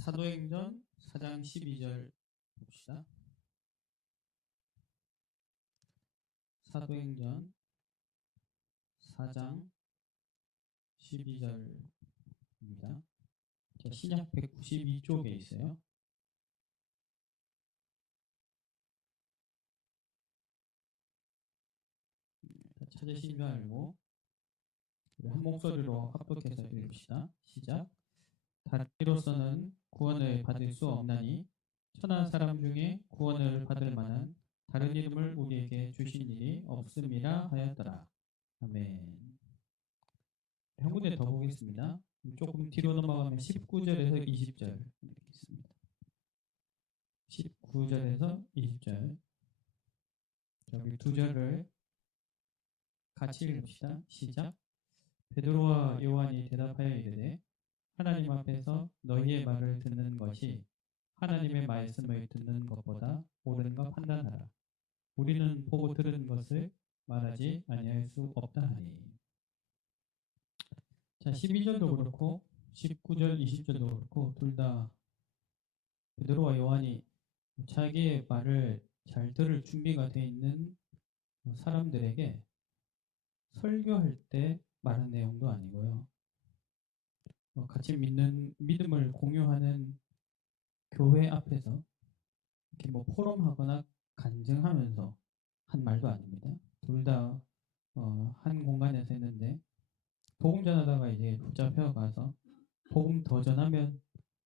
사도행전 4장 12절 봅시다. 사도행전 4장 12절입니다. 신약 192쪽에 있어요. 찾으신 줄 알고 한 목소리로 합독해서 읽읍시다. 시작. 다리로서는 구원을 받을 수 없나니 천한 사람 중에 구원을 받을 만한 다른 이름을 우리에게 주신 일이 없음이라 하였더라. 아멘. 한 군데 더 보겠습니다. 조금 뒤로 넘어가면 19절에서 20절 읽겠습니다. 19절에서 20절. 여기 두 절을 같이 읽읍시다. 시작. 베드로와 요한이 대답하여 이르되 하나님 앞에서 너희의 말을 듣는 것이 하나님의 말씀을 듣는 것보다 옳은가 판단하라. 우리는 보고 들은 것을 말하지 아니할 수 없다 하니. 자, 12절도 그렇고 19절, 20절도 그렇고 둘 다 베드로와 요한이 자기의 말을 잘 들을 준비가 되어 있는 사람들에게 설교할 때 말한 내용도 아니고요. 같이 믿음을 공유하는 교회 앞에서 이렇게 포럼하거나 간증하면서 한 말도 아닙니다. 둘 다 한 공간에서 했는데 복음 전하다가 이제 붙잡혀 가서 복음 더 전하면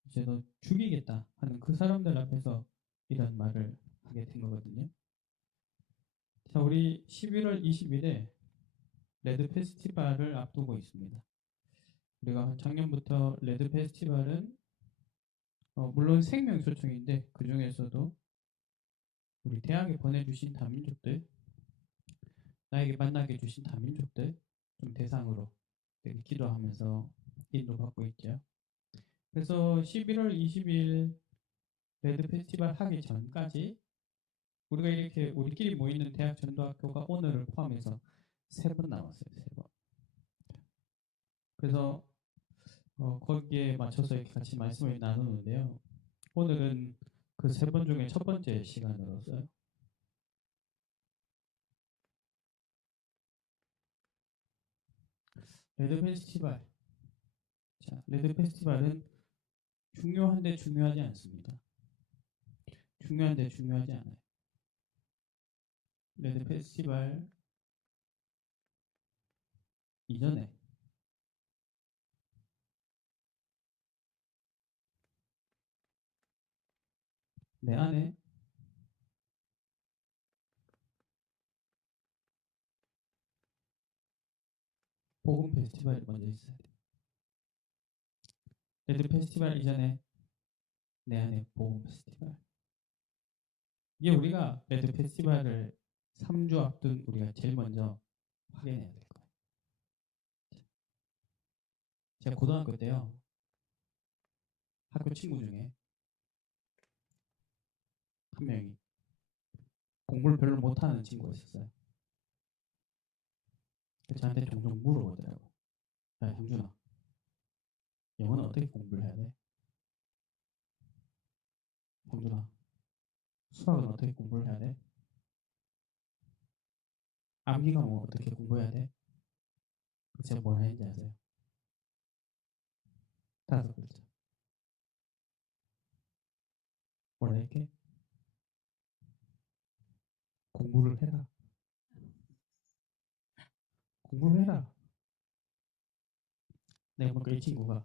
이제 너 죽이겠다 하는 그 사람들 앞에서 이런 말을 하게 된 거거든요. 자, 우리 11월 20일에 레드 페스티벌을 앞두고 있습니다. 우리가 작년부터 레드 페스티벌은 물론 생명소총인데 그 중에서도 우리 대학에 보내주신 다민족들, 나에게 만나게 주신 다민족들 좀 대상으로 기도하면서 인도받고 있죠. 그래서 11월 20일 레드 페스티벌 하기 전까지 우리가 이렇게 우리끼리 모이는 대학 전도학교가 오늘을 포함해서 3번 남았어요. 3번. 그래서 거기에 맞춰서 이렇게 같이 말씀을 나누는데요. 오늘은 그 3번 중에 첫 번째 시간으로서요. 레드 페스티벌. 자, 레드 페스티벌은 중요한데 중요하지 않습니다. 중요한데 중요하지 않아요. 레드 페스티벌 이전에 내 안에 복음 페스티벌이 먼저 있어야 돼요. 레드 페스티벌 이전에 내 안에 복음 페스티벌. 이게 우리가 레드 페스티벌을 3주 앞둔 우리가 제일 먼저 확인해야 될 거예요. 제가 고등학교 때요. 학교 친구 중에 한 명이 공부를 별로 못하는 친구가 있었어요. 저한테 종종 물어보더라고. 야, 형준아, 영어는 어떻게 공부를 해야 돼? 형준아, 수학은 어떻게 공부를 해야 돼? 암기 과목 어떻게 공부해야 돼? 제가 뭘 했는지 아세요? 5글자. 뭐라 이렇게? 공부를 해라. 공부를 해라. 내가 보니까 이 친구가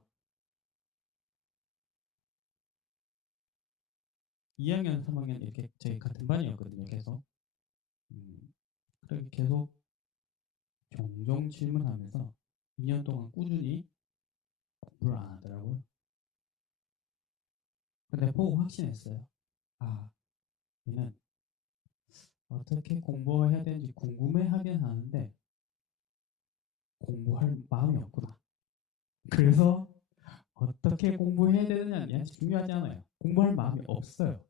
2학년, 3학년 이렇게 저희 같은 반이었거든요. 계속. 그렇게 계속 종종 질문하면서 2년 동안 꾸준히 공부를 안 하더라고요. 근데 보고 확신했어요. 아, 얘는 어떻게 공부해야 되는지 궁금해하긴 하는데 공부할 마음이 없구나. 그래서 어떻게 공부해야 되느냐는 중요하지 않아요. 공부할 마음이 없어요.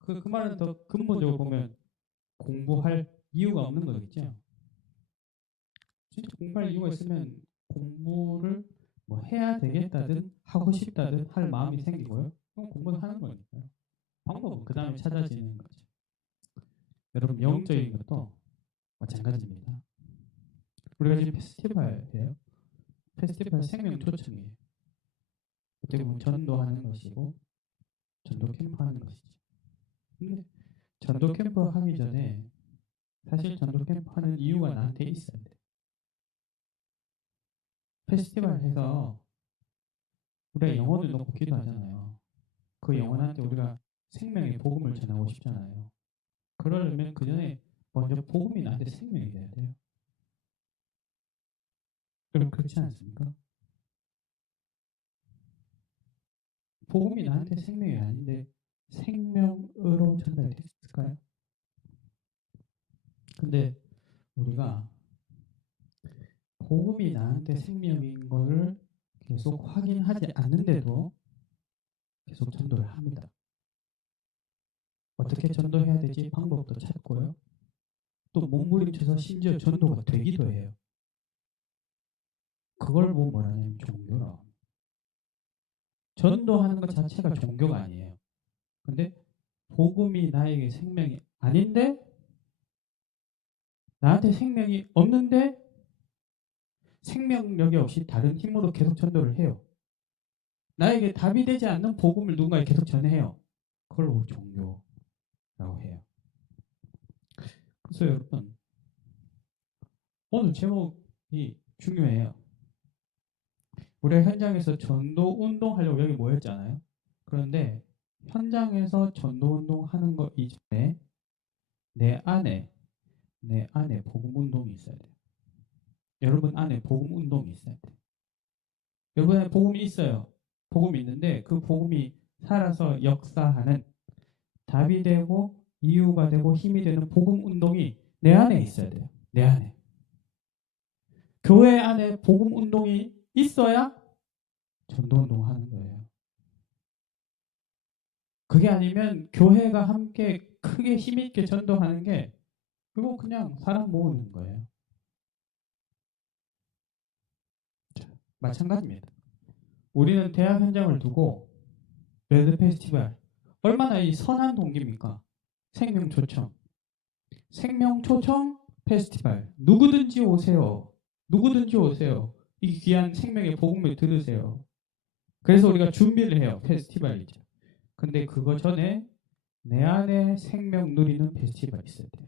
그 말은 더 근본적으로 보면 공부할 이유가 없는 거겠죠. 진짜 공부할 이유가 있으면 공부를 해야 되겠다든 하고 싶다든 할 마음이 생기고요. 그럼 공부는 하는 거니까요. 방법은 그 다음에 찾아지는 거죠. 여러분 영적인 것도 마찬가지입니다. 우리가 지금 페스티벌이에요. 페스티벌 생명 초청이에요. 어떻게 보면 전도하는 것이고 전도 캠프 하는 것이죠. 근데 전도 캠프 하기 전에 사실 전도 캠프 하는 이유가 나한테 있어야 돼. 페스티벌 해서 우리가 영혼을 놓고 기도하잖아요. 그 영혼한테 우리가 생명의 복음을 전하고 싶잖아요. 그러려면 그 전에 먼저 복음이 나한테 생명이 돼야 돼요. 그럼 그렇지 않습니까? 복음이 나한테 생명이 아닌데 생명으로 전달됐을까요? 근데 우리가 복음이 나한테 생명인 거를 계속 확인하지 않는데도 계속 전도를 합니다. 어떻게 전도해야 되지? 방법도 찾고요. 또 몸부림쳐서 심지어 전도가 되기도 해요. 그걸 보고 뭐라냐면 종교라. 전도하는 것 자체가 종교가 아니에요. 근데 복음이 나에게 생명이 아닌데 나한테 생명이 없는데 생명력이 없이 다른 힘으로 계속 전도를 해요. 나에게 답이 되지 않는 복음을 누군가에 계속 전해요. 그걸 보고 종교라고 해요. 그래서 여러분 오늘 제목이 중요해요. 우리가 현장에서 전도 운동하려고 여기 모였잖아요. 그런데 현장에서 전도 운동하는 거 이전에 내 안에 복음 운동이 있어야 돼요. 여러분 안에 복음 운동이 있어야 돼요. 여러분 안에 복음이 있어요. 복음이 있는데 그 복음이 살아서 역사하는 답이 되고 이유가 되고 힘이 되는 복음 운동이 내 안에 있어야 돼요. 내 안에. 교회 안에 복음 운동이 있어야 전도 운동하는 거예요. 그게 아니면 교회가 함께 크게 힘있게 전도하는 게 그거 그냥 사람 모으는 거예요. 마찬가지입니다. 우리는 대학 현장을 두고 레드 페스티벌 얼마나 이 선한 동기입니까? 생명 초청 페스티벌 누구든지 오세요. 누구든지 오세요. 이 귀한 생명의 복음을 들으세요. 그래서 우리가 준비를 해요. 페스티벌이죠. 근데 그거 전에 내 안에 생명 누리는 페스티벌이 있어야 돼요.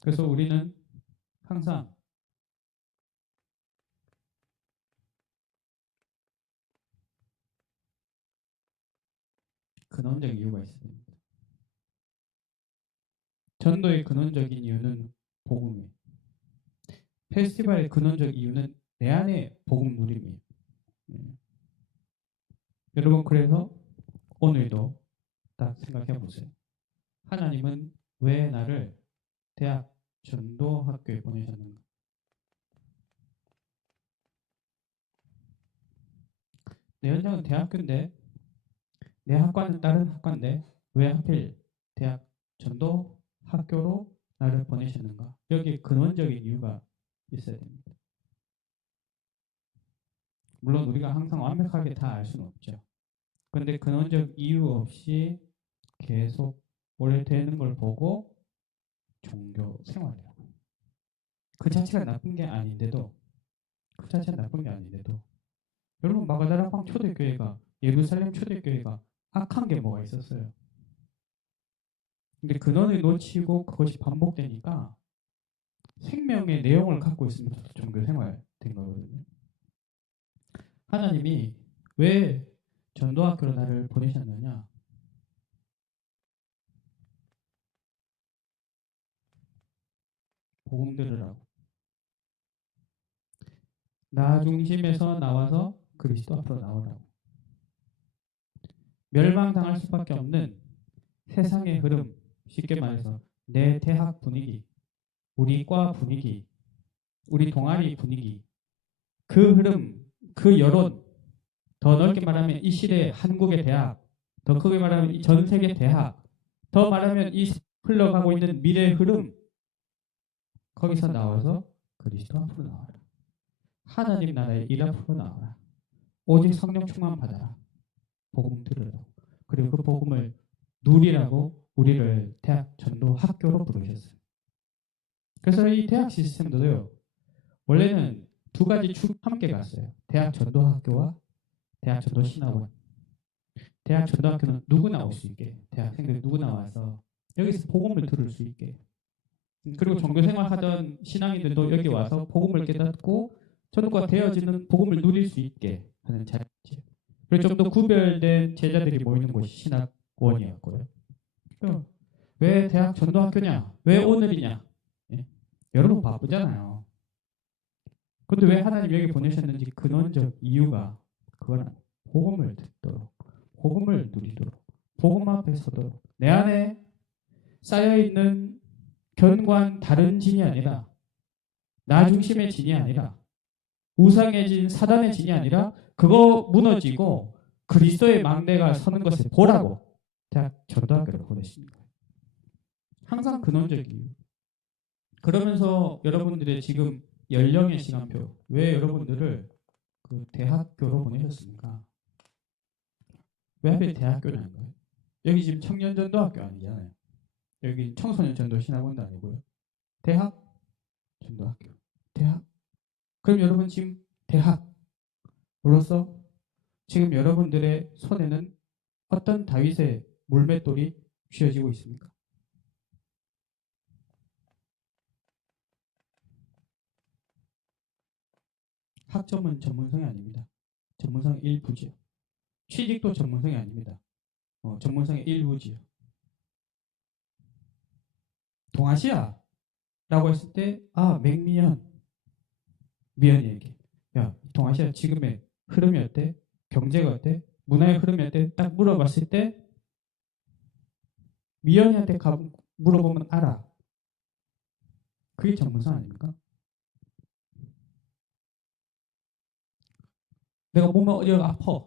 그래서 우리는 항상 근원적 이유가 있습니다. 전도의 근원적인 이유는 복음이에요. 페스티벌의 근원적 이유는 내 안에 복음 누림이에요. 여러분 그래서 오늘도 딱 생각해 보세요. 하나님은 왜 나를 대학 전도학교에 보내셨는가? 내 현장은 대학교인데 내 학과는 다른 학과인데 왜 하필 대학 전도학교로 나를 보내셨는가? 여기에 근원적인 이유가 있어야 됩니다. 물론 우리가 항상 완벽하게 다 알 수는 없죠. 그런데 근원적 이유 없이 계속 오래 되는 걸 보고 종교 생활이라고. 그 자체가 나쁜 게 아닌데도 여러분 마가다락방 초대교회가 예루살렘 초대교회가 악한 게 뭐가 있었어요. 근데 근원을 놓치고 그것이 반복되니까 생명의 내용을 갖고 있으면 종교 생활 된 거거든요. 하나님이 왜 전도학교로 나를 보내셨느냐? 복음 들으라고. 나 중심에서 나와서 그리스도 앞으로 나오라고. 멸망당할 수밖에 없는 세상의 흐름, 쉽게 말해서 내 대학 분위기, 우리 과 분위기, 우리 동아리 분위기, 그 흐름, 그 여론, 더 넓게 말하면 이 시대 한국의 대학, 더 크게 말하면 이 전 세계 대학, 더 말하면 이 흘러가고 있는 미래의 흐름, 거기서 나와서 그리스도 앞으로 나와라. 하나님 나라의 일 앞으로 나와라. 오직 성령 충만 받아라. 복음 들으라고. 그리고 그 복음을 누리라고 우리를 대학 전도 학교로 부르셨어요. 그래서 이 대학 시스템도요. 원래는 두 가지 축 함께 갔어요. 대학 전도 학교와 대학 전도 신학원. 대학 전도학교는 누구나 올 수 있게, 대학생들 누구나 와서 여기서 복음을 들을 수 있게. 그리고 종교생활 하던 신앙인들도 여기 와서 복음을 깨닫고 전도가 되어지는 복음을 누릴 수 있게 하는 자리죠. 그리고 좀 더 구별된 제자들이 모이는 곳이 신학원이었고요. 왜 대학 전도학교냐? 왜 오늘이냐? 예? 여러분 바쁘잖아요. 그런데 왜 하나님 여기 보내셨는지 근원적 이유가 그거는 복음을 듣도록, 복음을 누리도록, 복음 앞에 서도록, 내 안에 쌓여있는 견고한 다른 진이 아니라, 나 중심의 진이 아니라, 우상의 진, 사단의 진이 아니라 그거 무너지고 그리스도의 망대가 서는 것을 보라고 대학 전도학교를 보내십니다. 항상 근원적 이유. 그러면서 여러분들의 지금 연령의 시간표, 왜 여러분들을 그 대학교로 보내셨습니까? 왜 하필 대학교냐는 거예요. 여기 지금 청년전도학교 아니잖아요. 여기 청소년전도 신학원도 아니고요. 대학 전도학교. 대학. 그럼 여러분 지금 대학으로서 지금 여러분들의 손에는 어떤 다윗의 물맷돌이 쥐어지고 있습니까? 학점은 전문성이 아닙니다. 전문성 일부지요. 취직도 전문성이 아닙니다. 전문성의 일부지요. 동아시아라고 했을 때, 맥미연, 미연이 얘기. 야, 동아시아 지금의 흐름이 어때? 경제가 어때? 문화의 흐름이 어때? 딱 물어봤을 때, 미연이한테 물어보면 알아. 그게 전문성 아닙니까? 내가 보면 어디가 아파.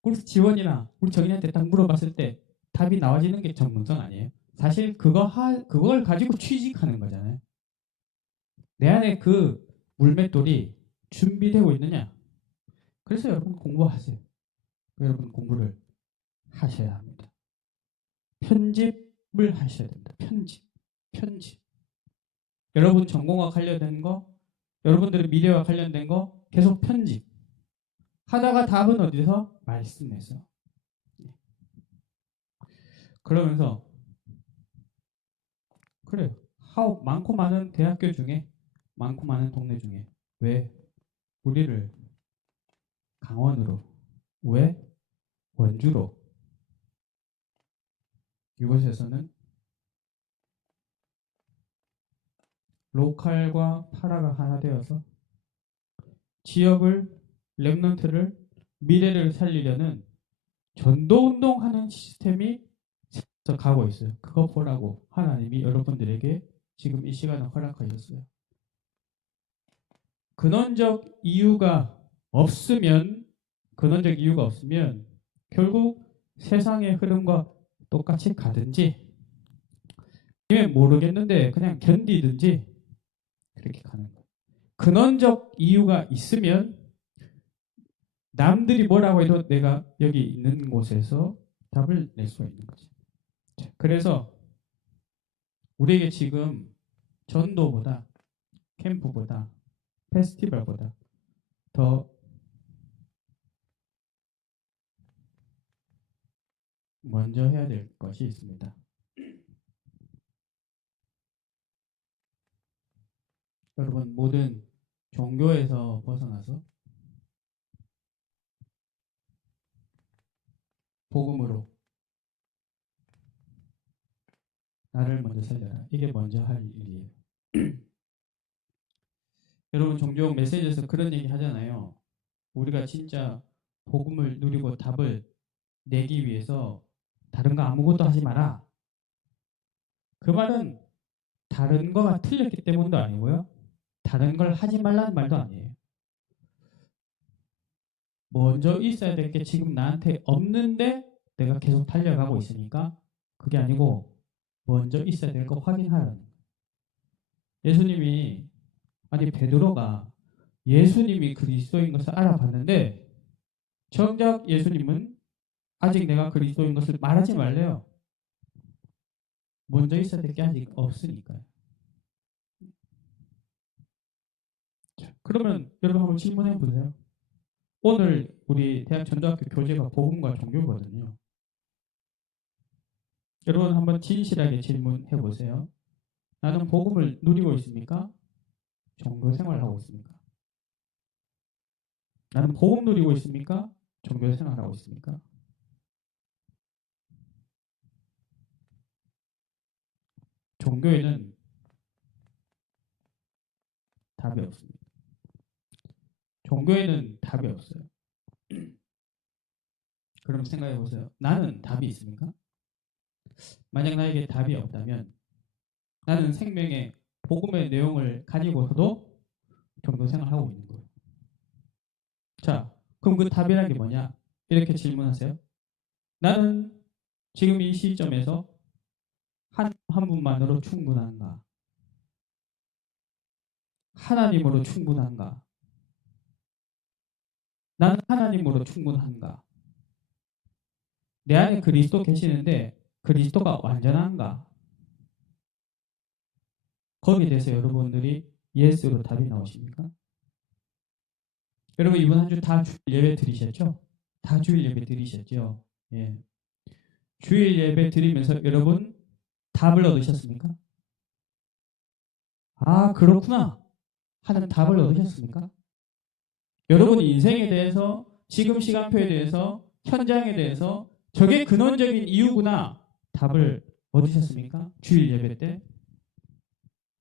그래서 지원이나 우리 정인한테 딱 물어봤을 때 답이 나와지는 게 전문성 아니에요? 사실 그걸 가지고 취직하는 거잖아요. 내 안에 그 물맷돌이 준비되고 있느냐? 그래서 여러분 공부하세요. 여러분 공부를 하셔야 합니다. 편집을 하셔야 됩니다. 편집. 여러분 전공과 관련된 거, 여러분들의 미래와 관련된 거 계속 편집. 하다가 답은 어디서? 말씀에서. 그러면서 그래요. 많고 많은 대학교 중에, 많고 많은 동네 중에 왜 우리를 강원으로, 왜 원주로, 이곳에서는 로컬과 파라가 하나 되어서 지역을, 랩런트를, 미래를 살리려는 전도운동하는 시스템이 가고 있어요. 그거 보라고 하나님이 여러분들에게 지금 이 시간을 허락하셨어요. 근원적 이유가 없으면 결국 세상의 흐름과 똑같이 가든지 아니면 모르겠는데 그냥 견디든지 그렇게 가는 거예요. 근원적 이유가 있으면 남들이 뭐라고 해도 내가 여기 있는 곳에서 답을 낼 수 있는 거죠. 그래서 우리에게 지금 전도보다, 캠프보다, 페스티벌보다 더 먼저 해야 될 것이 있습니다. 여러분 모든 종교에서 벗어나서 복음으로 나를 먼저 살려라. 이게 먼저 할 일이에요. 여러분 종종 메시지에서 그런 얘기 하잖아요. 우리가 진짜 복음을 누리고 답을 내기 위해서 다른 거 아무것도 하지 마라. 그 말은 다른 거가 틀렸기 때문도 아니고요. 다른 걸 하지 말라는 말도 아니에요. 먼저 있어야 될 게 지금 나한테 없는데 내가 계속 달려가고 있으니까 그게 아니고 먼저 있어야 될 거 확인하라는. 예수님이, 아니 베드로가 예수님이 그리스도인 것을 알아봤는데 정작 예수님은 아직 내가 그리스도인 것을 말하지 말래요. 먼저 있어야 될 게 아직 없으니까요. 그러면 여러분 한번 질문해 보세요. 오늘 우리 대학 전도학교 교재가 복음과 종교거든요. 여러분 한번 진실하게 질문해 보세요. 나는 복음을 누리고 있습니까? 종교 생활하고 있습니까? 나는 복음 누리고 있습니까? 종교 생활하고 있습니까? 종교에는 답이 없습니다. 종교에는 답이 없어요. 그럼 생각해 보세요. 나는 답이 있습니까? 만약 나에게 답이 없다면 나는 생명의 복음의 내용을 가지고서도 종교 생활하고 있는 거예요. 자, 그럼 그 답이라는 게 뭐냐? 이렇게 질문하세요. 나는 지금 이 시점에서 한 분만으로 충분한가? 하나님으로 충분한가? 나는 하나님으로 충분한가? 내 안에 그리스도 계시는데 그리스도가 완전한가? 거기에 대해서 여러분들이 예스로 답이 나오십니까? 여러분 이번 한 주 다 주일 예배 드리셨죠? 다 주일 예배 드리셨죠? 예. 주일 예배 드리면서 여러분 답을 얻으셨습니까? 아 그렇구나 하는 답을 얻으셨습니까? 여러분 인생에 대해서 지금 시간표에 대해서 현장에 대해서 저게 근원적인 이유구나 답을 얻으셨습니까? 주일 예배 때?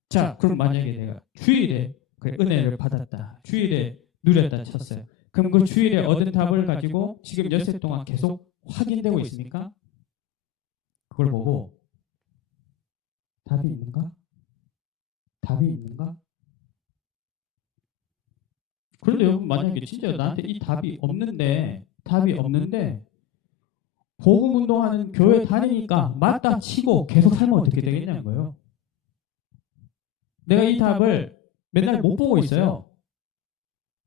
자 그럼 만약에 내가 주일에 그래, 은혜를 받았다 주일에 누렸다 쳤어요. 그럼 그 주일에 얻은 답을 가지고 지금 엿새 동안 계속 확인되고 있습니까? 그걸 보고 답이 있는가? 답이 있는가? 그런데 여러분 만약에 진짜 나한테 이 답이 없는데 복음 운동하는 교회 다니니까 맞다 치고 계속 살면 어떻게 되겠냐는 거예요. 내가 이 답을 맨날 못 보고 있어요.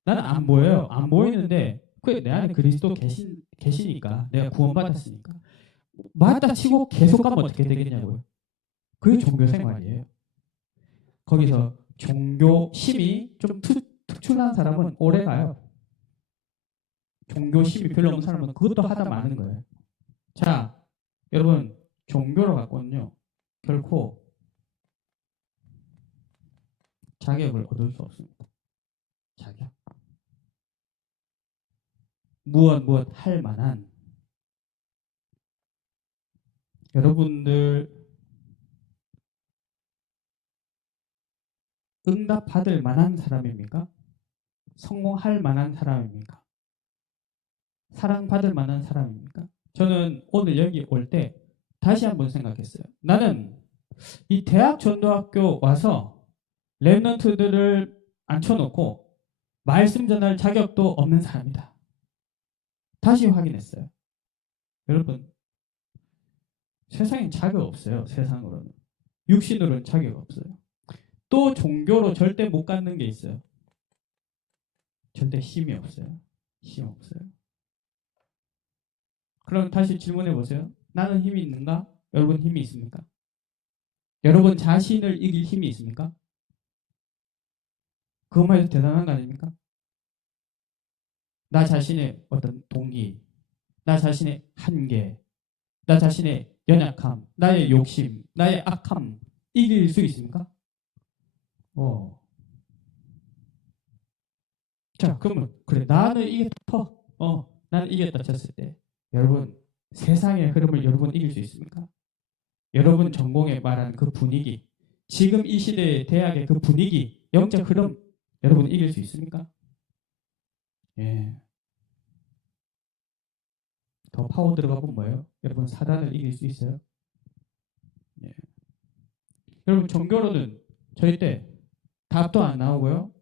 나는 안 보여요. 안 보이는데 그게 내 안에 그리스도 계시니까 내가 구원받았으니까 맞다 치고 계속 가면 어떻게 되겠냐고요. 그게 종교 생활이에요. 거기서 종교심이 좀 특출난 사람은 오래 가요. 종교심이 별로 없는 사람은 그것도 하다 마는 거예요. 자, 여러분 종교로 갖고는요 결코 자격을 얻을 수 없습니다. 자격. 무엇 할 만한 여러분들 응답 받을 만한 사람입니까? 성공할 만한 사람입니까? 사랑받을 만한 사람입니까? 저는 오늘 여기 올 때 다시 한번 생각했어요. 나는 이 대학 전도학교 와서 랩런트들을 앉혀놓고 말씀 전할 자격도 없는 사람이다. 다시 확인했어요. 여러분 세상엔 자격 없어요. 세상으로는. 육신으로는 자격 없어요. 또 종교로 절대 못 갖는 게 있어요. 절대 힘이 없어요. 힘 없어요. 그럼 다시 질문해 보세요. 나는 힘이 있는가? 여러분 힘이 있습니까? 여러분 자신을 이길 힘이 있습니까? 그것만 해도 대단한 거 아닙니까? 나 자신의 어떤 동기, 나 자신의 한계, 나 자신의 연약함, 나의 욕심, 나의 악함 이길 수 있습니까? 자, 그러면 그래 나는 이겼다. 나는 이겼다 쳤을 때 여러분 세상의 흐름을 여러분 이길 수 있습니까? 여러분 전공에 말하는 그 분위기, 지금 이 시대의 대학의 그 분위기, 영적 흐름 여러분 이길 수 있습니까? 예. 더 파워 들어가면 뭐예요? 여러분 사단을 이길 수 있어요? 예. 여러분 종교로는 절대 답도 안 나오고요.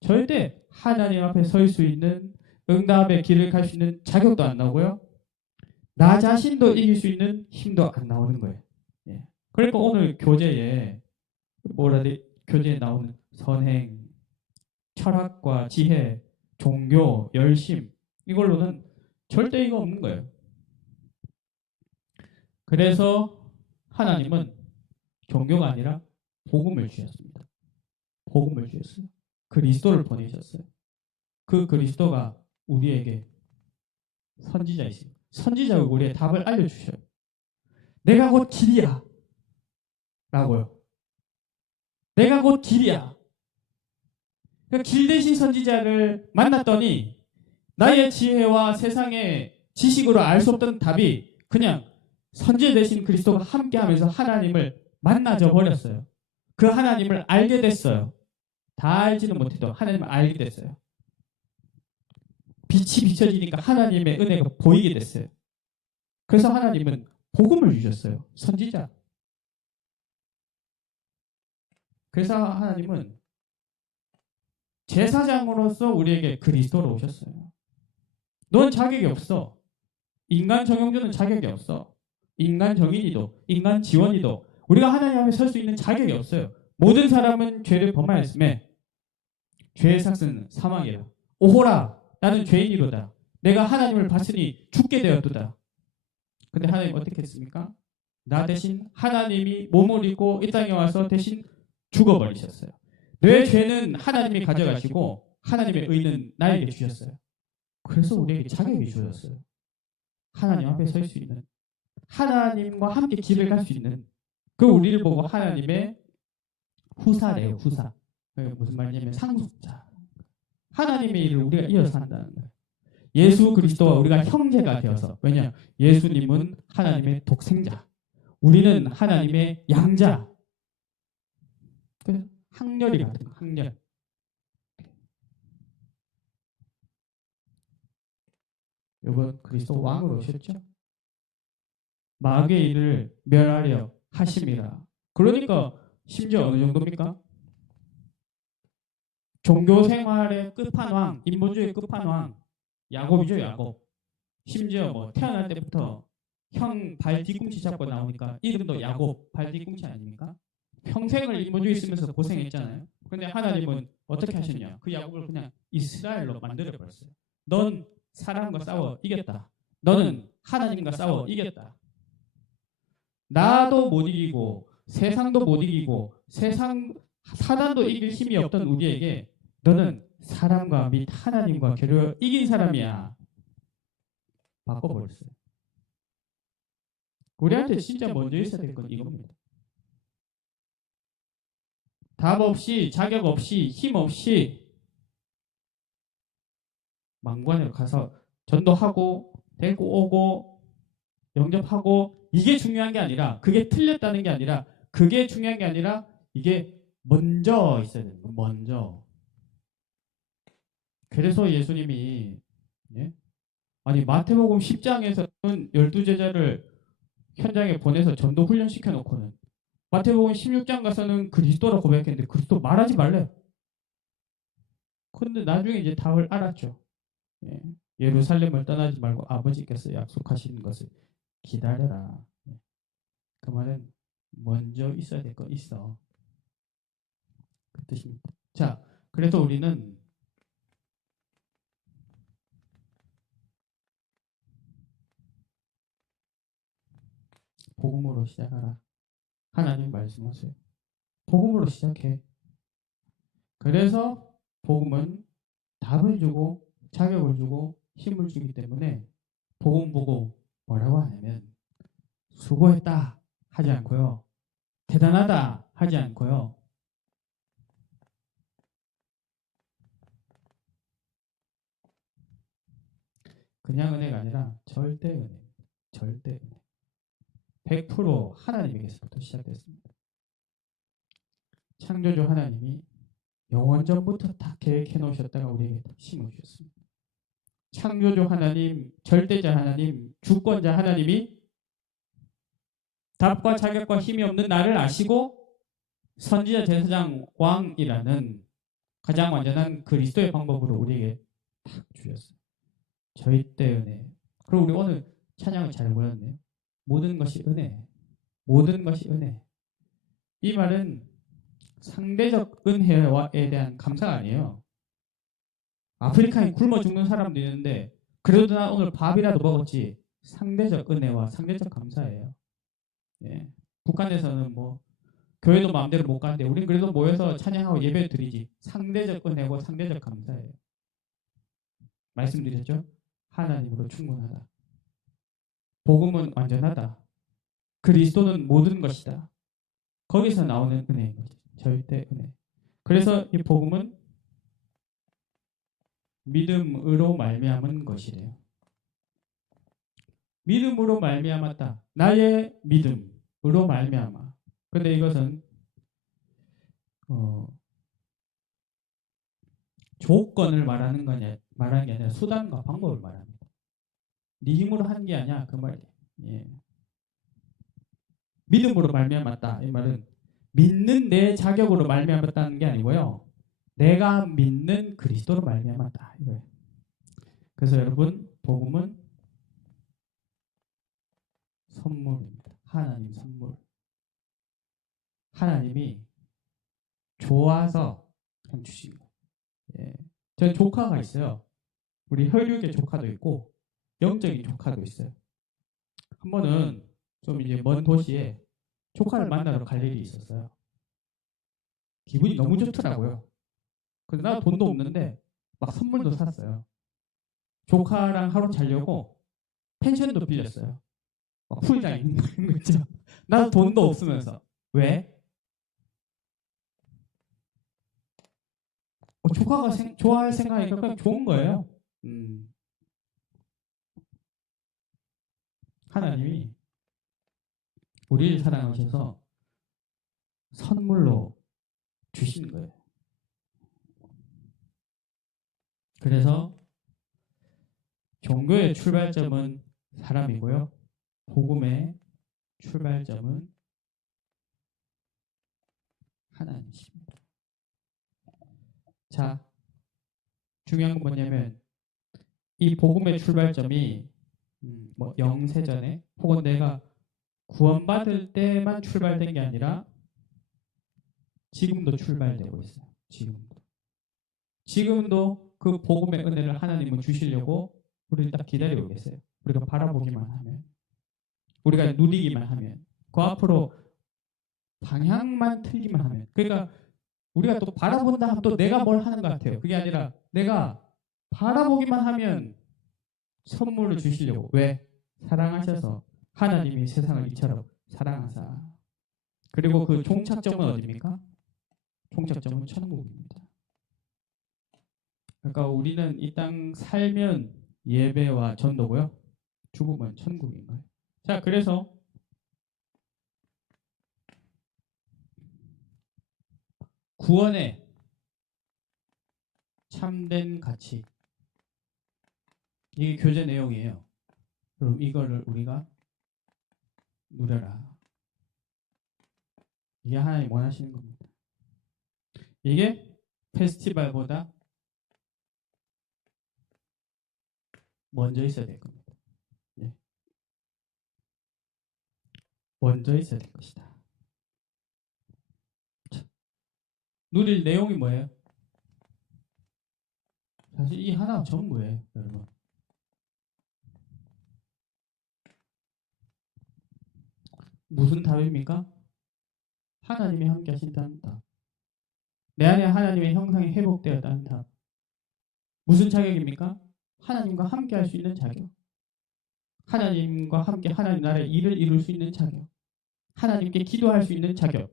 절대 하나님 앞에 설 수 있는 응답의 길을 갈 수 있는 자격도 안 나오고요. 나 자신도 이길 수 있는 힘도 안 나오는 거예요. 예. 그러니까 오늘 교재에 교재에 나오는 선행, 철학과 지혜, 종교, 열심 이걸로는 절대 이거 없는 거예요. 그래서 하나님은 종교가 아니라 복음을 주셨습니다. 복음을 주셨어요. 그리스도를 보내셨어요. 그 그리스도가 우리에게 선지자이십니다. 선지자가 우리의 답을 알려주셔요. 내가 곧 길이야 라고요. 내가 곧 길이야. 그러니까 길 대신 선지자를 만났더니 나의 지혜와 세상의 지식으로 알 수 없던 답이 그냥 선지자 대신 그리스도가 함께하면서 하나님을 만나져 버렸어요. 그 하나님을 알게 됐어요. 다 알지는 못해도 하나님을 알게 됐어요. 빛이 비춰지니까 하나님의 은혜가 보이게 됐어요. 그래서 하나님은 복음을 주셨어요. 선지자. 그래서 하나님은 제사장으로서 우리에게 그리스도를 오셨어요. 넌 자격이 없어. 인간 정형주는 자격이 없어. 인간 정인이도 인간 지원이도 우리가 하나님 앞에 설 수 있는 자격이 없어요. 모든 사람은 죄를 범하였음에 죄의 삭은 사망이라. 오호라 나는 죄인이로다. 내가 하나님을 봤으니 죽게 되었도다. 근데 하나님 어떻게 했습니까? 나 대신 하나님이 몸을 입고 이 땅에 와서 대신 죽어버리셨어요. 내 죄는 하나님이 가져가시고 하나님의 의는 나에게 주셨어요. 그래서 우리에게 자격이 주어졌어요. 하나님 앞에 설 수 있는, 하나님과 함께 길을 갈 수 있는, 그 우리를 보고 하나님의 후사래요. 후사. 무슨 말이냐면 상속자. 하나님의 일을 우리가 이어서 한다는 거예요. 예수 그리스도와 우리가 형제가 되어서. 왜냐? 예수님은 하나님의 독생자. 우리는 하나님의 양자. 그래서 학렬이 같은 거, 학렬. 이번 그리스도 왕으로 오셨죠? 마귀의 일을 멸하려 하심이라. 그러니까 심지어 어느 정도입니까? 종교 생활의 끝판왕, 인본주의 끝판왕, 야곱이죠, 야곱. 심지어 뭐 태어날 때부터 형 발 뒤꿈치 잡고 나오니까 이름도 야곱, 발 뒤꿈치 아닙니까? 평생을 인본주의 쓰면서 고생했잖아요. 그런데 하나님은 어떻게 하셨냐? 그 야곱을 그냥 이스라엘로 만들어버렸어요. 넌 사람과 싸워 이겼다. 너는 하나님과 싸워 이겼다. 나도 못 이기고 세상도 못 이기고 세상 사단도 이길 힘이 없던 우리에게 너는 사람과 및 하나님과 겨루 이긴 사람이야. 바꿔버렸어요. 우리한테 진짜 먼저 있어야 될 건 이겁니다. 답 없이 자격 없이 힘 없이 망관으로 가서 전도하고 데리고 오고 영접하고 이게 중요한 게 아니라 그게 틀렸다는 게 아니라 그게 중요한 게 아니라 이게 먼저 있어야 되는 거예요. 먼저. 그래서 예수님이 아니 마태복음 10장에서는 12제자를 현장에 보내서 전도 훈련 시켜놓고는 마태복음 16장 가서는 그리스도라고 고백했는데 그리스도 말하지 말래요. 그런데 나중에 이제 답을 알았죠. 예루살렘을 떠나지 말고 아버지께서 약속하신 것을 기다려라. 그 말은 먼저 있어야 될 거 있어. 그 뜻입니다. 자, 그래서 우리는 복음으로 시작하라. 하나님 말씀하세요. 복음으로 시작해. 그래서 복음은 답을 주고 자격을 주고 힘을 주기 때문에 복음 보고 뭐라고 하냐면 수고했다 하지 않고요. 대단하다 하지 않고요. 그냥 은혜가 아니라 절대 은혜. 절대 은혜. 100% 하나님에게서부터 시작됐습니다. 창조주 하나님이 영원 전부터 다 계획해 놓으셨다가 우리에게 심어주셨습니다. 창조주 하나님, 절대자 하나님, 주권자 하나님이 답과 자격과 힘이 없는 나를 아시고 선지자 제사장 왕이라는 가장 완전한 그리스도의 방법으로 우리에게 딱 주셨어요. 절대 은혜. 그리고 우리 오늘 찬양을 잘 보였네요. 모든 것이 은혜. 모든 것이 은혜. 이 말은 상대적 은혜에 대한 감사가 아니에요. 아프리카에 굶어 죽는 사람도 있는데 그래도 나 오늘 밥이라도 먹었지. 상대적 은혜와 상대적 감사예요. 예. 북한에서는 뭐 교회도 마음대로 못 가는데 우린 그래도 모여서 찬양하고 예배 드리지. 상대적 은혜고 상대적 감사예요. 말씀드렸죠? 하나님으로 충분하다. 복음은 완전하다. 그리스도는 모든 것이다. 거기서 나오는 은혜인 거죠. 절대 은혜. 그래서 이 복음은 믿음으로 말미암은 것이래요. 믿음으로 말미암았다. 나의 믿음으로 말미암아. 근데 이것은 조건을 말하는 게 아니라 수단과 방법을 말합니다. 네 힘으로 한 게 아니야 그 말이에요. 예. 믿음으로 말미암았다. 이 말은 믿는 내 자격으로 말미암았다는 게 아니고요. 내가 믿는 그리스도로 말미암았다. 이거예요. 그래서 여러분 복음은 선물입니다. 하나님 선물. 하나님이 좋아서 주신 거. 예. 저는 조카가 있어요. 우리 혈육의 조카도 있고 영적인 조카도 있어요. 한 번은 좀 이제 먼 도시에 조카를 만나러 갈 일이 있었어요. 기분이 너무 좋더라고요. 그래서 나 돈도 없는데 막 선물도 샀어요. 조카랑 하루 자려고 펜션도 빌렸어요. 막 풀장 있는 거 있죠. 나도 돈도 없으면서. 왜? 조카가 좋아할 생각이니까 그냥 좋은 거예요. 하나님이 우리를 사랑하셔서 선물로 주시는 거예요. 그래서 종교의 출발점은 사람이고요. 복음의 출발점은 하나님이십니다. 자, 중요한 건 뭐냐면 이 복음의 출발점이 뭐 영세전에 혹은 내가 구원받을 때만 출발된 게 아니라 지금도 출발되고 있어요. 지금도 그 복음의 은혜를 하나님은 주시려고 우리를 딱 기다리고 계세요. 우리가 바라보기만 하면, 우리가 누리기만 하면, 그 앞으로 방향만 틀기만 하면. 그러니까 우리가 또 바라본다 하면 또 내가 뭘 하는 것 같아요. 그게 아니라 내가 바라보기만 하면 선물을 주시려고. 왜? 사랑하셔서 하나님이 세상을 이처럼 사랑하사. 그리고 그 종착점은 어디입니까? 종착점은 천국입니다. 그러니까 우리는 이 땅 살면 예배와 전도고요. 죽으면 천국인 거예요. 자, 그래서 구원의 참된 가치. 이게 교제 내용이에요. 그럼 이거를 우리가 누려라. 이게 하나님 원하시는 겁니다. 이게 페스티벌보다 먼저 있어야 될 겁니다. 예. 먼저 있어야 될 것이다. 자, 누릴 내용이 뭐예요? 사실 이 하나가 전부예요, 여러분. 무슨 답입니까? 하나님이 함께 하신다는 답. 내 안에 하나님의 형상이 회복되었다는 답. 무슨 자격입니까? 하나님과 함께 할 수 있는 자격. 하나님과 함께 하나님 나라의 일을 이룰 수 있는 자격. 하나님께 기도할 수 있는 자격.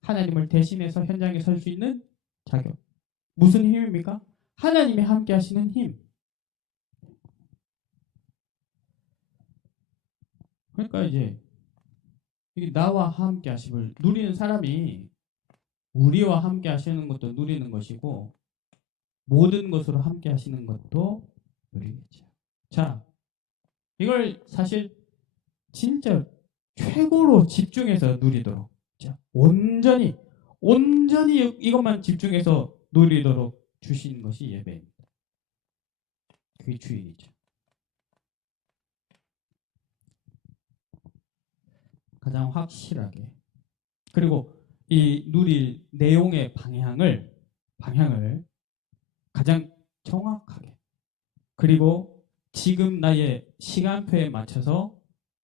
하나님을 대신해서 현장에 설 수 있는 자격. 무슨 힘입니까? 하나님이 함께 하시는 힘. 그러니까 이제 나와 함께 하심을 누리는 사람이 우리와 함께 하시는 것도 누리는 것이고 모든 것으로 함께 하시는 것도 누리겠죠. 자, 이걸 사실 진짜 최고로 집중해서 누리도록, 자, 온전히 이것만 집중해서 누리도록 주신 것이 예배입니다. 그게 주일이죠. 가장 확실하게. 그리고 이 누릴 내용의 방향을 가장 정확하게. 그리고 지금 나의 시간표에 맞춰서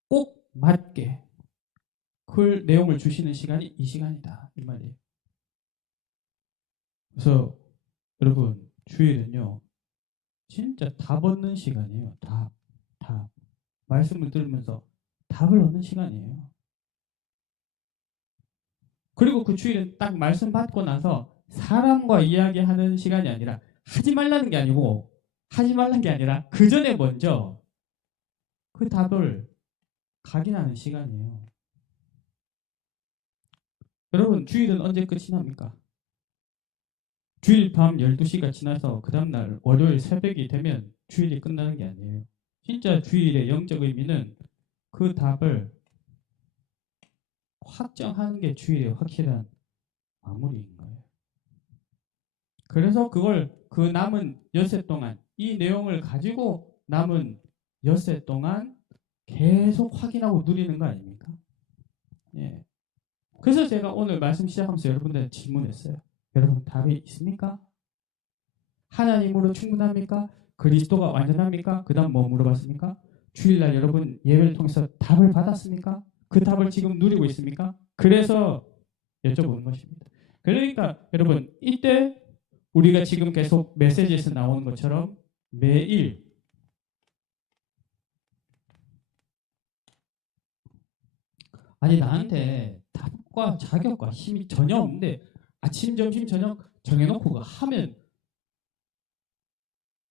꼭 맞게 그 내용을 주시는 시간이 이 시간이다. 이 말이에요. 그래서 여러분 주일은요. 진짜 답 얻는 시간이에요. 답. 말씀을 들으면서 답을 얻는 시간이에요. 그리고 그 주일은 딱 말씀 받고 나서 사람과 이야기하는 시간이 아니라 하지 말라는 게 아니고 하지 말라는 게 아니라 그 전에 먼저 그 답을 각인하는 시간이에요. 여러분 주일은 언제 끝이 납니까? 주일 밤 12시가 지나서 그 다음날 월요일 새벽이 되면 주일이 끝나는 게 아니에요. 진짜 주일의 영적 의미는 그 답을 확정하는 게 주일의 확실한 마무리인 거예요. 그래서 그걸 그 남은 엿새 동안 이 내용을 가지고 남은 엿새 동안 계속 확인하고 누리는 거 아닙니까? 예. 그래서 제가 오늘 말씀 시작하면서 여러분들한테 질문했어요. 여러분 답이 있습니까? 하나님으로 충분합니까? 그리스도가 완전합니까? 그 다음 뭐 물어봤습니까? 주일날 여러분 예배를 통해서 답을 받았습니까? 그 답을 지금 누리고 있습니까? 그래서 여쭤보는 것입니다. 그러니까 여러분 이때 우리가 지금 계속 메시지에서 나오는 것처럼 매일 아니 나한테 답과 자격과 힘이 전혀 없는데 아침, 점심, 저녁 정해놓고 하면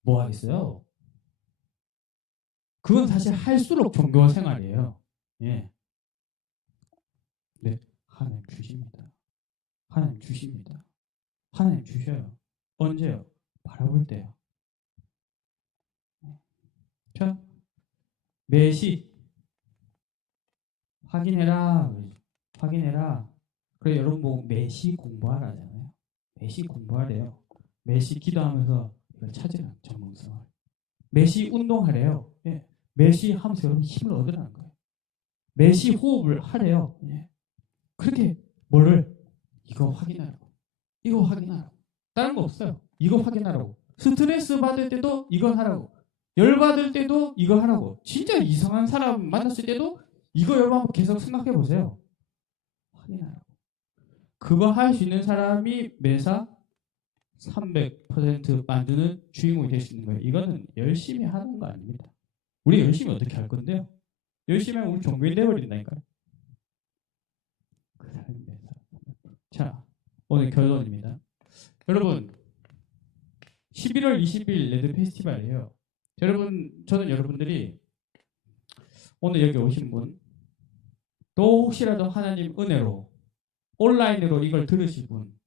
뭐 하겠어요? 그건 사실 할수록 종교 생활이에요. 예. 네, 하나님 주십니다. 하나님 주십니다. 하나님 주셔요. 언제요? 바라볼 때요. 자, 매시 확인해라. 확인해라. 그래 여러분 뭐 매시 공부하라 하잖아요. 매시 공부하래요. 매시 기도하면서 이걸 찾으라는 전문성을. 매시 운동하래요. 예. 매시 하면서 여러분 힘을 얻으라는 거예요. 매시 호흡을 하래요. 예. 그렇게 뭐를 이거 확인하라고. 이거 확인하라고. 다른 거 없어요. 이거 확인하라고. 스트레스 받을 때도 이거 하라고. 열 받을 때도 이거 하라고. 진짜 이상한 사람 만났을 때도 이거 여러분 한번 계속 생각해 보세요. 확인하라고. 그거 할 수 있는 사람이 매사 300% 만드는 주인공이 될 수 있는 거예요. 이거는 열심히 하는 거 아닙니다. 우리 열심히 어떻게 할 건데요? 열심히 하면 우리 종교인 되어버린다니까요. 그 사람이 매사. 자, 오늘 결론입니다. 여러분 11월 20일 레드 페스티벌이에요. 여러분 저는 여러분들이 오늘 여기 오신 분 또 혹시라도 하나님 은혜로 온라인으로 이걸 들으실 분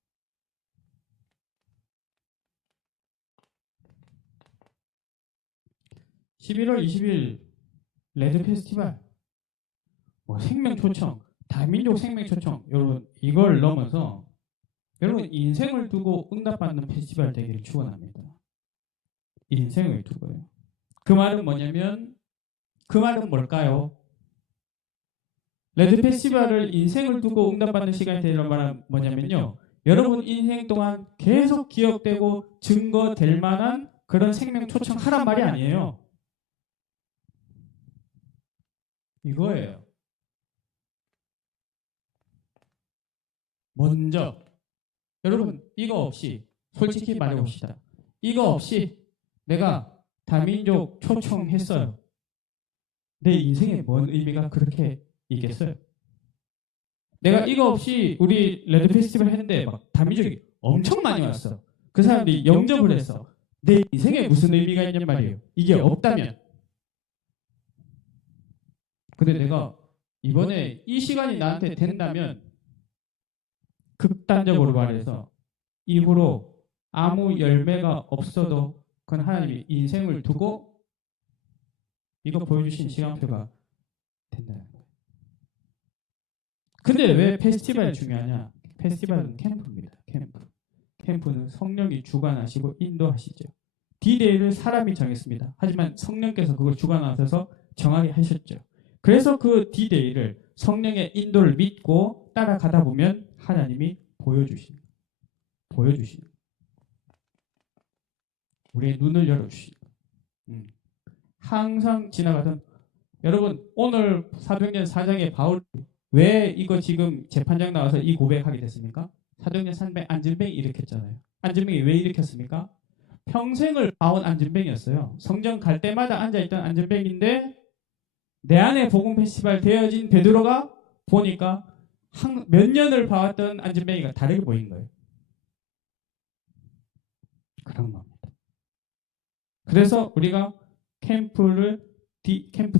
11월 20일 레드 페스티벌 뭐 생명초청 다민족 생명초청 여러분 이걸 넘어서 여러분 인생을 두고 응답받는 페스티벌 되기를 축원합니다. 인생을 두고요. 그 말은 뭐냐면 그 말은 뭘까요? 레드 페스티벌을 인생을 두고 응답받는 시간이 되는 말은 뭐냐면요. 여러분 인생 동안 계속 기억되고 증거될 만한 그런 생명 초청하란 말이 아니에요. 이거예요. 먼저 여러분 이거 없이 솔직히 말해봅시다. 이거 없이 내가 다민족 초청했어요. 내 인생에 뭔 의미가 그렇게 있겠어요? 내가 이거 없이 우리 레드 페스티벌 했는데 막 다민족이 엄청 많이 왔어. 그 사람들이 영접을 했어. 내 인생에 무슨 의미가 있냔 말이에요. 이게 없다면. 근데 내가 이번에 이 시간이 나한테 된다면 극단적으로 말해서 이후로 아무 열매가 없어도 그건 하나님이 인생을 두고 이거 보여주신 시간표가 된다는 거예요. 근데 왜 페스티벌이 중요하냐? 페스티벌은 캠프입니다. 캠프. 캠프는 성령이 주관하시고 인도하시죠. D-Day를 사람이 정했습니다. 하지만 성령께서 그걸 주관하셔서 정하게 하셨죠. 그래서 그 D-Day를 성령의 인도를 믿고 따라가다 보면 하나님이 보여주시는. 우리의 눈을 열어주시고 항상 지나가던 여러분 오늘 사도행전 4장에 바울 왜 이거 지금 재판장 나와서 이 고백하게 됐습니까? 사도행전 3장에 안진뱅이 일으켰잖아요. 안진뱅이 왜 일으켰습니까? 평생을 봐온 안진뱅이였어요. 성전 갈 때마다 앉아있던 안진뱅인데 내 안에 복음 페스티벌 되어진 베드로가 보니까 몇 년을 봐왔던 안진뱅이가 다르게 보인 거예요. 그런 겁니다. 그래서 우리가 캠프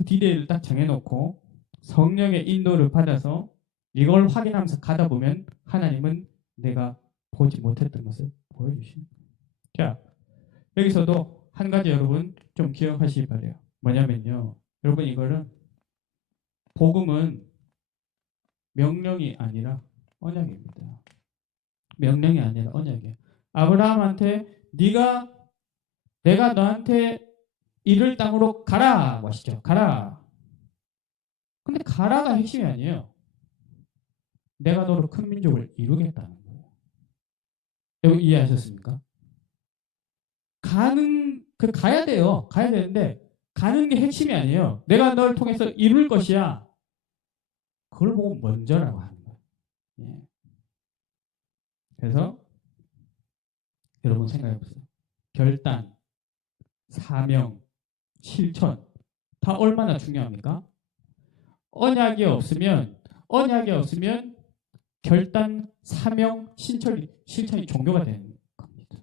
디데이를 딱 정해놓고 성령의 인도를 받아서 이걸 확인하면서 가다 보면 하나님은 내가 보지 못했던 것을 보여주시는 거예요. 자, 여기서도 한 가지 여러분 좀 기억하시기 바래요. 뭐냐면요. 여러분 이거는 복음은 명령이 아니라 언약입니다. 명령이 아니라 언약이에요. 아브라함한테 내가 너한테 이를 땅으로 가라 하시죠. 가라. 근데 가라가 핵심이 아니에요. 내가 너로 큰 민족을 이루겠다는 거예요. 여러분 이해하셨습니까? 가야 돼요. 가야 되는데 가는 게 핵심이 아니에요. 내가 너를 통해서 이룰 것이야. 그걸 보고 먼저라고 하는 거예요. 예. 그래서 여러분 생각해 보세요. 결단, 사명, 실천 다 얼마나 중요합니까? 언약이 없으면 결단, 사명, 실천이 종교가 되는 겁니다.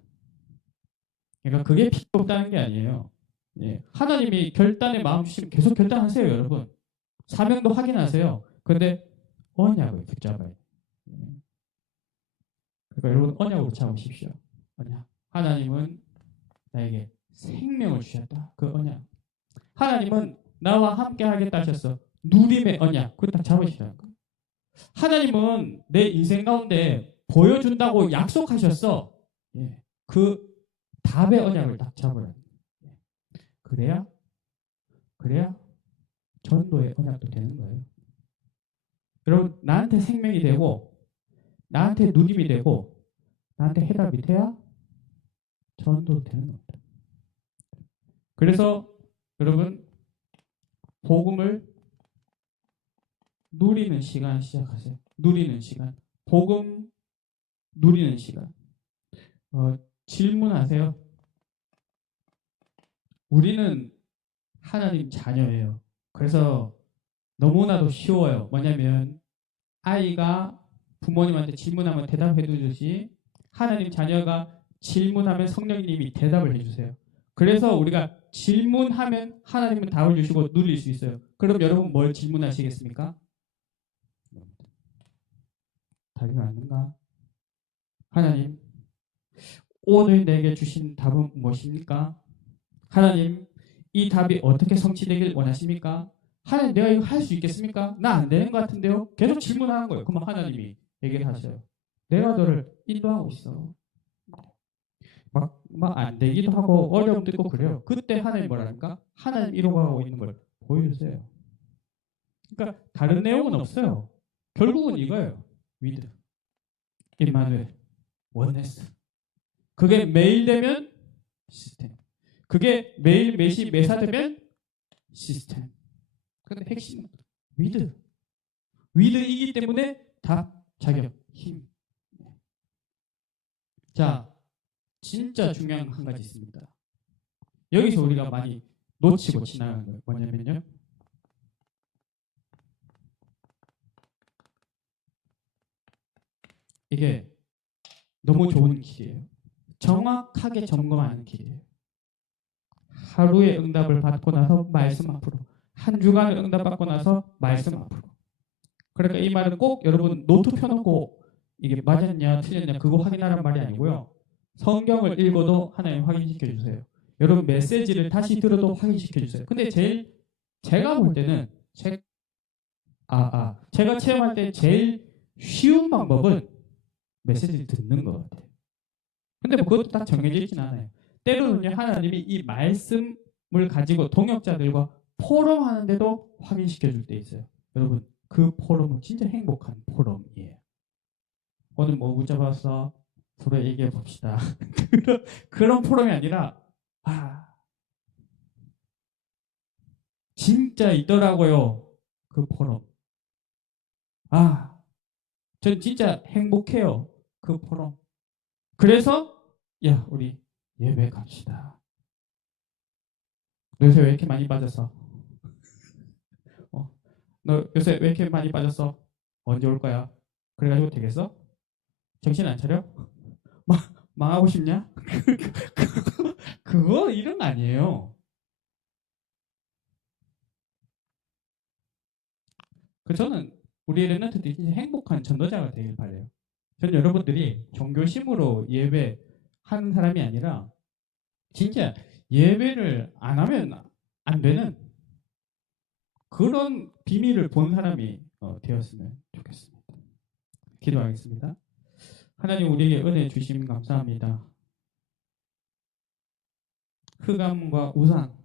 그러니까 그게 필요 없다는 게 아니에요. 예. 하나님이 결단의 마음 주시면 계속 결단하세요, 여러분. 사명도 확인하세요. 그런데 언약을 붙잡아요. 그러니까 여러분 언약으로 잡으십시오. 언약. 하나님은 나에게 생명을 주셨다. 그 언약. 하나님은 나와 함께 하겠다 하셨어. 누림의 언약. 그거 딱 잡으시라는 거예요. 하나님은 내 인생 가운데 보여준다고 약속하셨어. 예. 그 답의 언약을 딱 잡으라는 거예요. 그래야 전도의 언약도 되는 거예요. 여러분 나한테 생명이 되고 나한테 누림이 되고 나한테 해답이 돼야 전도도 되는 겁니다. 그래서 여러분 복음을 누리는 시간 시작하세요. 누리는 시간. 복음 누리는 시간. 질문하세요. 우리는 하나님 자녀예요. 그래서 너무나도 쉬워요. 뭐냐면 아이가 부모님한테 질문하면 대답해 주듯이 하나님 자녀가 질문하면 성령님이 대답을 해주세요. 그래서 우리가 질문하면 하나님은 답을 주시고 누릴 수 있어요. 그럼 여러분 뭘 질문하시겠습니까? 답이 맞는가? 하나님, 오늘 내게 주신 답은 무엇입니까? 하나님, 이 답이 어떻게 성취되길 원하십니까? 하나님, 내가 이거 할 수 있겠습니까? 나 안 되는 것 같은데요? 계속 질문하는 거예요. 그러면 하나님이 얘기하셔요. 내가 너를 인도하고 있어. 막 안 되기도 하고 어려움도 있고 그래요. 그때 하나님 뭐랍니까? 하나님 이루어가고 있는 걸 보여주세요. 그러니까 다른 내용은 없어요. 결국은 이거예요. 위드, 임마누엘, 원네스. 그게 매일 되면 시스템. 그게 매일 매시 매사 되면 시스템. 근데 핵심은 위드. 위드이기 때문에 답, 자격, 힘. 자, 진짜 중요한 한 가지 있습니다. 여기서 우리가 많이 놓치고 지나가는 거예요. 뭐냐면요. 이게 너무 좋은 길이에요. 정확하게 점검하는 길이에요. 하루의 응답을 받고 나서 말씀 앞으로. 한 주간을 응답받고 나서 말씀 앞으로. 그러니까 이 말은 꼭 여러분 노트 펴놓고 이게 맞았냐 틀렸냐 그거 확인하라는 말이 아니고요. 성경을 읽어도 하나님 확인시켜 주세요. 여러분 메시지를 다시 들어도 확인시켜 주세요. 근데 제가 볼 때는 제가 체험할 때 제일 쉬운 방법은 메시지를 듣는 것 같아요. 근데 그것도 다 정해져 있진 않아요. 때로는요 하나님이 이 말씀을 가지고 동역자들과 포럼하는데도 확인시켜 줄 때 있어요. 여러분 그 포럼은 진짜 행복한 포럼이에요. 오늘 뭐 붙잡았어? 서로 얘기해 봅시다. 그런 포럼이 아니라 아, 진짜 있더라고요. 그 포럼. 아, 전 진짜 행복해요. 그 포럼. 그래서 야, 우리 예배 갑시다. 너 요새 왜 이렇게 많이 빠졌어? 어, 너 요새 왜 이렇게 많이 빠졌어? 언제 올 거야? 그래가지고 되겠어? 정신 안 차려? 망하고 싶냐? 그거 이런 거 아니에요. 그 저는 우리 랩런트들이 진짜 행복한 전도자가 되길 바래요. 저는 여러분들이 종교심으로 예배하는 사람이 아니라 진짜 예배를 안 하면 안 되는 그런 비밀을 본 사람이 되었으면 좋겠습니다. 기도하겠습니다. 하나님 우리에게 은혜 주심 감사합니다. 흑암과 우상,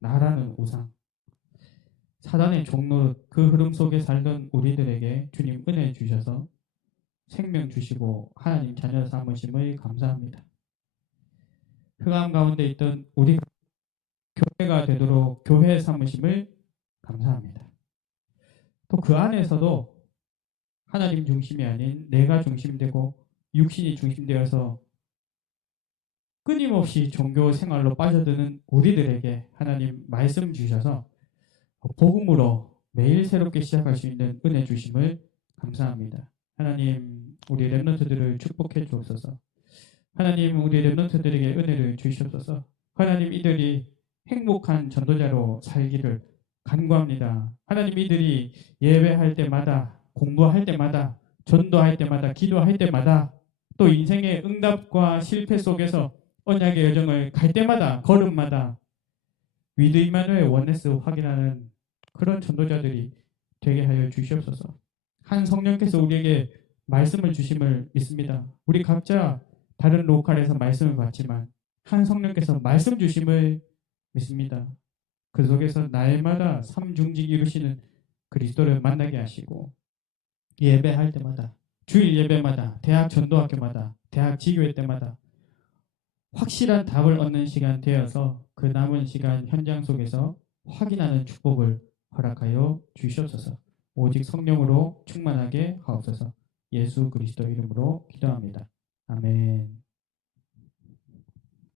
나라는 우상, 사단의 종로 그 흐름 속에 살던 우리들에게 주님 은혜 주셔서 생명 주시고 하나님 자녀 삼으심을 감사합니다. 흑암 가운데 있던 우리 교회가 되도록 교회 삼으심을 감사합니다. 또 그 안에서도 하나님 중심이 아닌 내가 중심되고 육신이 중심되어서 끊임없이 종교 생활로 빠져드는 우리들에게 하나님 말씀 주셔서 복음으로 매일 새롭게 시작할 수 있는 은혜 주심을 감사합니다. 하나님 우리 랩런트들을 축복해 주옵소서. 하나님 우리 랩런트들에게 은혜를 주시옵소서. 하나님 이들이 행복한 전도자로 살기를 간구합니다. 하나님 이들이 예배할 때마다 공부할 때마다 전도할 때마다 기도할 때마다 또 인생의 응답과 실패 속에서 언약의 여정을 갈 때마다 걸음마다 위드 이마누엘 원네스 확인하는 그런 전도자들이 되게 하여 주시옵소서. 한 성령께서 우리에게 말씀을 주심을 믿습니다. 우리 각자 다른 로컬에서 말씀을 받지만 한 성령께서 말씀 주심을 믿습니다. 그 속에서 날마다 삼중직 이루시는 그리스도를 만나게 하시고 예배할 때마다 주일 예배마다 대학 전도학교마다 대학 지교회 때마다 확실한 답을 얻는 시간 되어서 그 남은 시간 현장 속에서 확인하는 축복을 허락하여 주시옵소서. 오직 성령으로 충만하게 하옵소서. 예수 그리스도 이름으로 기도합니다. 아멘.